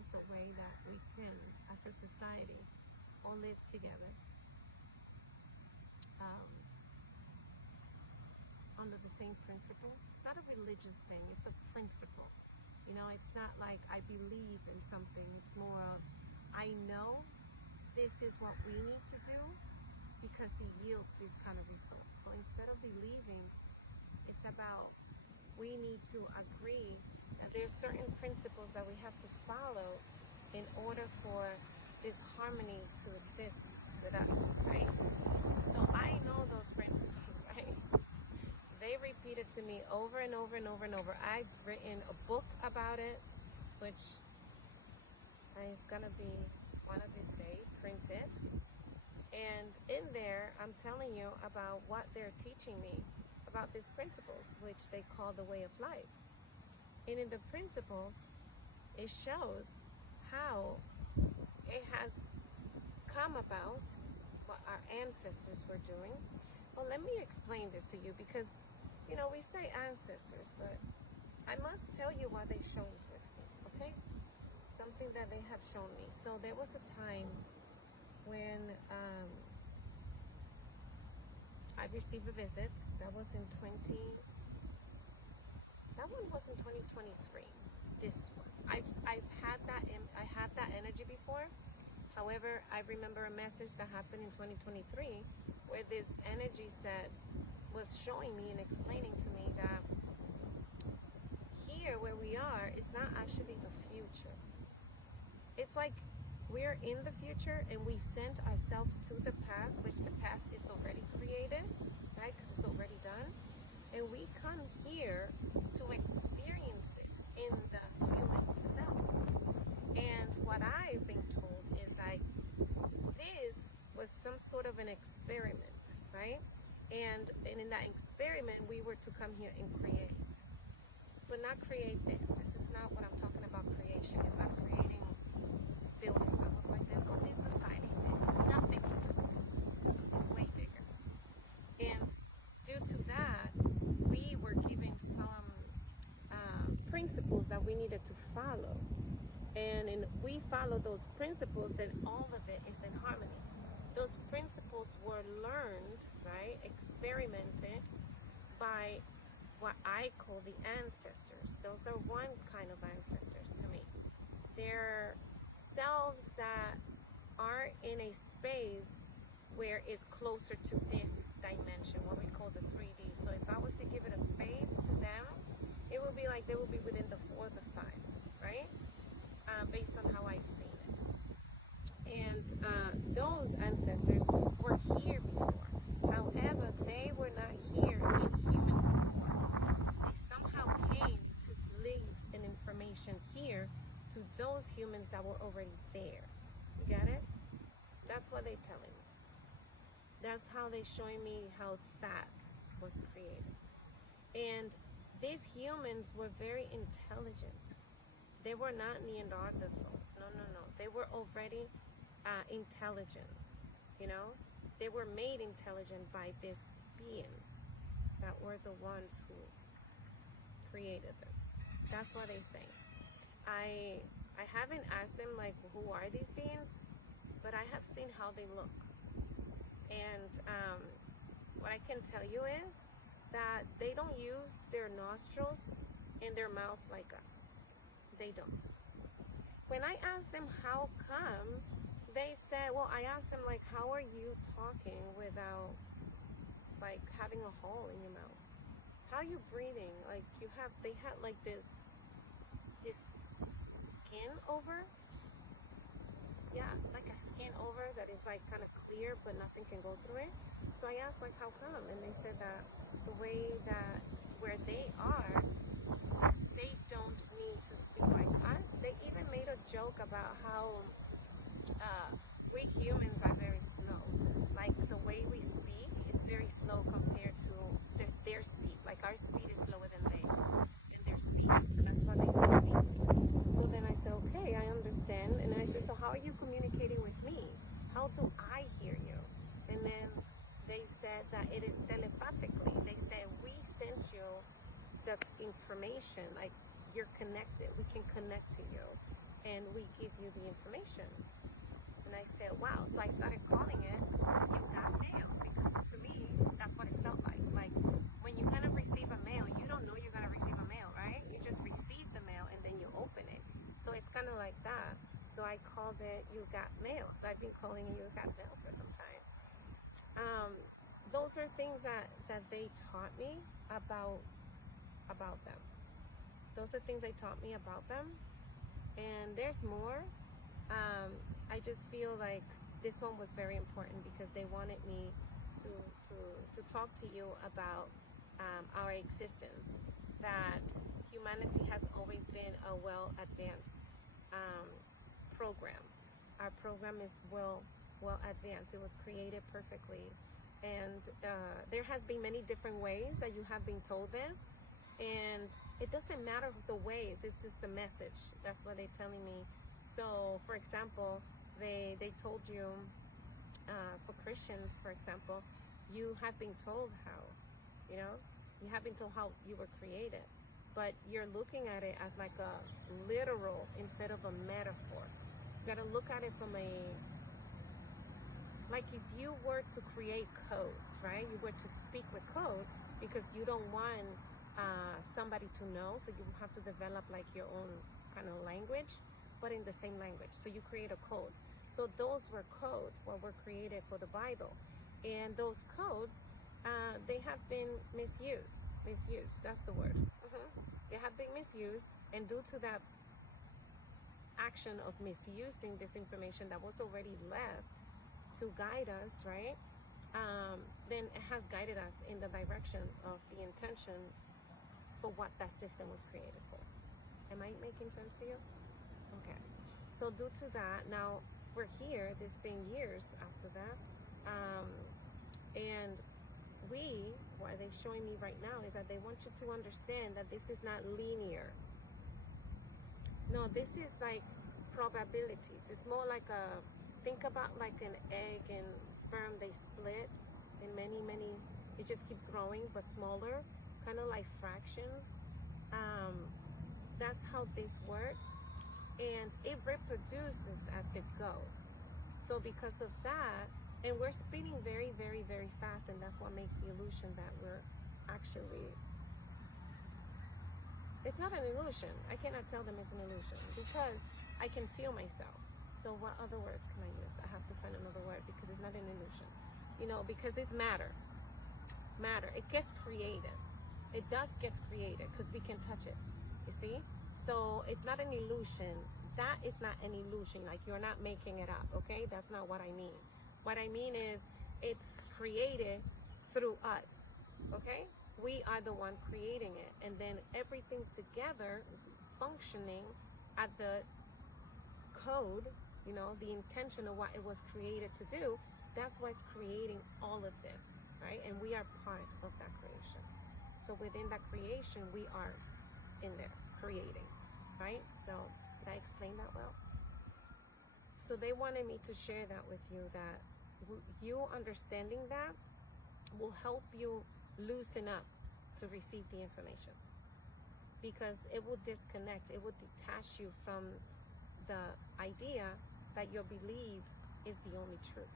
is a way that we can, as a society, all live together um, under the same principle. It's not a religious thing, it's a principle. You know, it's not like I believe in something, it's more of I know this is what we need to do because it yields these kind of results. So instead of believing, it's about we need to agree that there's certain principles that we have to follow in order for this harmony to exist with us, right? So I know those principles, right? They repeat it to me over and over and over and over. I've written a book about it, which is gonna be one of these days printed. And in there, I'm telling you about what they're teaching me about these principles, which they call the way of life. And in the principles, it shows how it has come about, what our ancestors were doing. Well, let me explain this to you because, you know, we say ancestors, but I must tell you what they showed with me, okay? Something that they have shown me. So there was a time when I received a visit. That was in 2023. This one. I've had that. I had that energy before. However, I remember a message that happened in 2023 where this energy was showing me and explaining to me that here where we are, it's not actually the future. It's like we're in the future and we sent ourselves to the past, which the past is already created, right? Because it's already done. And we come here to experience it in the human self. And what I've been told is like, this was some sort of an experiment, right? And in that experiment, we were to come here and create. But not create this. This is not what I'm talking about creation. It's not creating buildings that look like this or this society. It has nothing to do with this. Something way bigger. And due to that, we were given some principles that we needed to follow. And we follow those principles, then all of it is in harmony. Those principles were learned, right, experimented by what I call the ancestors. Those are one kind of ancestors to me. They're selves that are in a space where it's closer to this dimension, what we call the 3D. So if I was to give it a space to them, it would be like they would be within the 4 or the 5, right? Based on how I've seen it. And those ancestors were here before. However, they were not here in human form. They somehow came to leave an information here to those humans that were already there. You get it? That's what they're telling me. That's how they're showing me how that was created. And these humans were very intelligent. They were not Neanderthals. No. They were already intelligent, you know? They were made intelligent by these beings that were the ones who created this. That's what they say. I haven't asked them, like, who are these beings? But I have seen how they look. And what I can tell you is that they don't use their nostrils and their mouth like us. They don't. When I asked them how come, they said, well, I asked them, like, how are you talking without, like, having a hole in your mouth? How are you breathing? Like, they had, like, this skin over. Yeah, like a skin over that is, like, kind of clear, but nothing can go through it. So I asked, like, how come? And they said that the way that where they are, they don't need to speak like us. They even made a joke about how we humans are very slow. Like, the way we speak is very slow compared to their speed. Like, our speed is slower than their speed. That's what they told me. So then I said, okay, I understand. And I said, so how are you communicating with me? How do I hear you? And then they said that it is telepathically. They said, we sent you the information, like, you're connected. We can connect to you. and we give you the information. And I said, wow. So I started calling it You Got Mail, because to me, that's what it felt like. Like when you're going to receive a mail, you don't know you're going to receive a mail, right? You just receive the mail and then you open it. So it's kind of like that. So I called it You Got Mail. So I've been calling it You Got Mail for some time. Those are things that they taught me about them. Those are things they taught me about them. And there's more. I just feel like this one was very important because they wanted me to talk to you about our existence, that humanity has always been a well advanced program. Our program is well advanced. It was created perfectly, and there has been many different ways that you have been told this, and it doesn't matter the ways, it's just the message. That's what they're telling me. So for example, they told you, for Christians, for example, you have been told how, you have been told how you were created, but you're looking at it as like a literal instead of a metaphor. You gotta look at it from like if you were to create codes, right? You were to speak with code because you don't want somebody to know, so you have to develop like your own kind of language, but in the same language. So you create a code. So those were codes what were created for the Bible. And those codes, they have been misused. Misused, that's the word. They have been misused, and due to that action of misusing this information that was already left to guide us, right? Then it has guided us in the direction of the intention for what that system was created for. Am I making sense to you? Okay. So due to that, now we're here, this being years after that, and what they're showing me right now is that they want you to understand that this is not linear. No, this is like probabilities. It's more like think about like an egg and sperm, they split in many, it just keeps growing, but smaller, kind of like fractions. That's how this works. And it reproduces as it goes. So because of that, and we're spinning very, very, very fast, and that's what makes the illusion that we're actually, it's not an illusion. I cannot tell them it's an illusion because I can feel myself. So what other words can I use? I have to find another word because it's not an illusion. Because it's matter. Matter. It gets created. It does get created because we can touch it. You see? So it's not an illusion. That is not an illusion. Like you're not making it up, okay? That's not what I mean. What I mean is it's created through us, okay? We are the one creating it. And then everything together functioning at the code, the intention of what it was created to do, that's what's creating all of this, right? And we are part of that creation. So within that creation, we are in there creating, right? So did I explain that well? So they wanted me to share that with you, that you understanding that will help you loosen up to receive the information, because it will disconnect, it will detach you from the idea that your belief is the only truth.